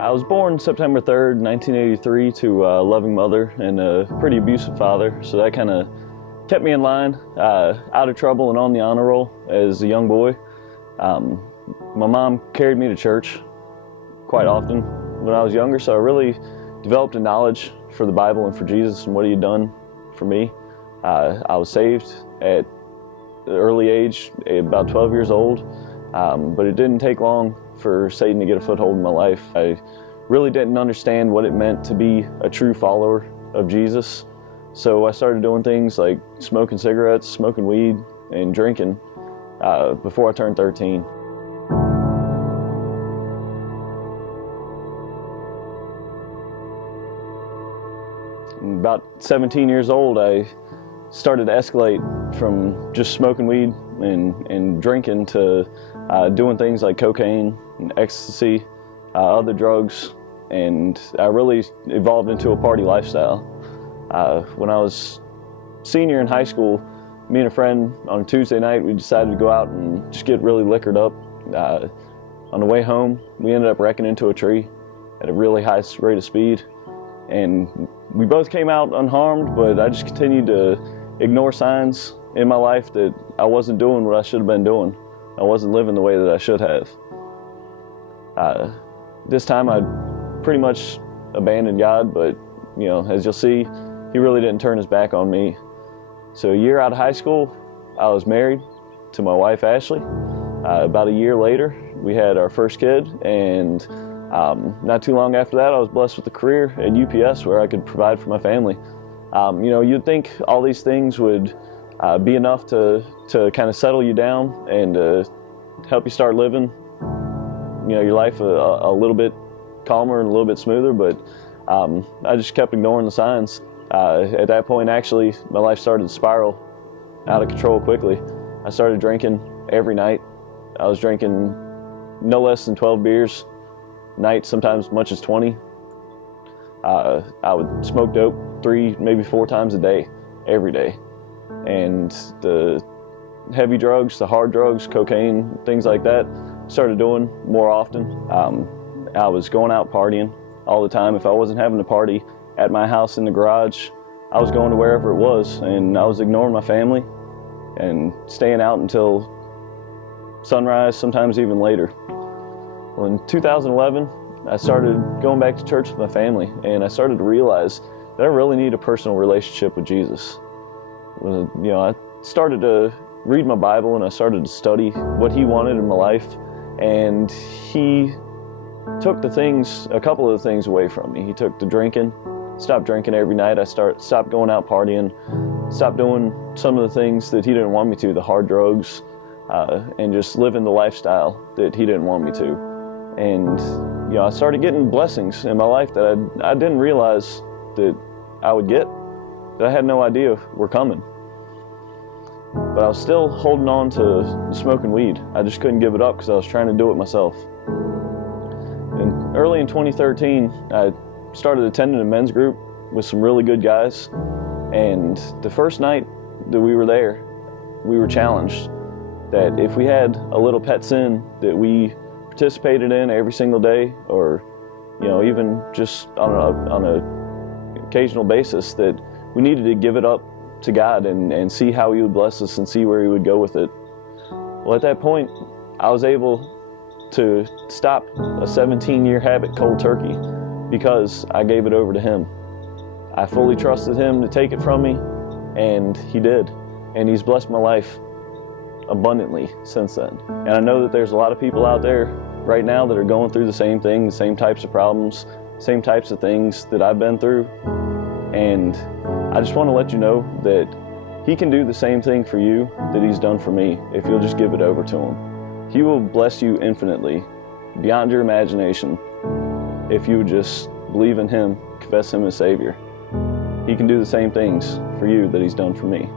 I was born September 3rd, 1983 to a loving mother and a pretty abusive father, so that kind of kept me in line, out of trouble and on the honor roll as a young boy. My mom carried me to church quite often when I was younger, so I really developed a knowledge for the Bible and for Jesus and what he had done for me. I was saved at an early age, about 12 years old, but it didn't take long for Satan to get a foothold in my life. I really didn't understand what it meant to be a true follower of Jesus, so I started doing things like smoking cigarettes, smoking weed, and drinking before I turned 13. About 17 years old, I started to escalate from just smoking weed and drinking to doing things like cocaine and ecstasy, other drugs, and I really evolved into a party lifestyle. When I was senior in high school, me and a friend on a Tuesday night, we decided to go out and just get really liquored up. On the way home, we ended up wrecking into a tree at a really high rate of speed, and we both came out unharmed, but I just continued to ignore signs in my life that I wasn't doing what I should have been doing. I wasn't living the way that I should have. This time I pretty much abandoned God, but you know, as you'll see, he really didn't turn his back on me. So a year out of high school, I was married to my wife, Ashley. About a year later, we had our first kid, and not too long after that, I was blessed with a career at UPS where I could provide for my family. You know, you'd think all these things would be enough to kind of settle you down and help you start living, you know, your life a little bit calmer and a little bit smoother, but I just kept ignoring the signs. At that point, actually, my life started to spiral out of control quickly. I started drinking every night. I was drinking no less than 12 beers a night, sometimes as much as 20. I would smoke dope 3, maybe 4 times a day, every day. And the heavy drugs, the hard drugs, cocaine, things like that, started doing more often. I was going out partying all the time. If I wasn't having a party at my house in the garage, I was going to wherever it was, and I was ignoring my family and staying out until sunrise, sometimes even later. Well, in 2011, I started going back to church with my family, and I started to realize that I really need a personal relationship with Jesus. You know, I started to read my Bible, and I started to study what he wanted in my life, and he took a couple of the things away from me. He took the drinking, stopped drinking every night. I stopped going out partying, stopped doing some of the things that he didn't want me to, the hard drugs, and just living the lifestyle that he didn't want me to. And you know, I started getting blessings in my life that I didn't realize that I would get, that I had no idea were coming. But I was still holding on to smoking weed. I just couldn't give it up because I was trying to do it myself. And early in 2013, I started attending a men's group with some really good guys. And the first night that we were there, we were challenged that if we had a little pet sin that we participated in every single day, or you know, even just on an occasional basis, that we needed to give it up to God and see how he would bless us and see where he would go with it. Well, at that point, I was able to stop a 17-year habit cold turkey because I gave it over to him. I fully trusted him to take it from me, and he did. And he's blessed my life abundantly since then. And I know that there's a lot of people out there right now that are going through the same thing, the same types of problems, same types of things that I've been through. And I just want to let you know that he can do the same thing for you that he's done for me if you'll just give it over to him. He will bless you infinitely, beyond your imagination, if you would just believe in him, confess him as Savior. He can do the same things for you that he's done for me.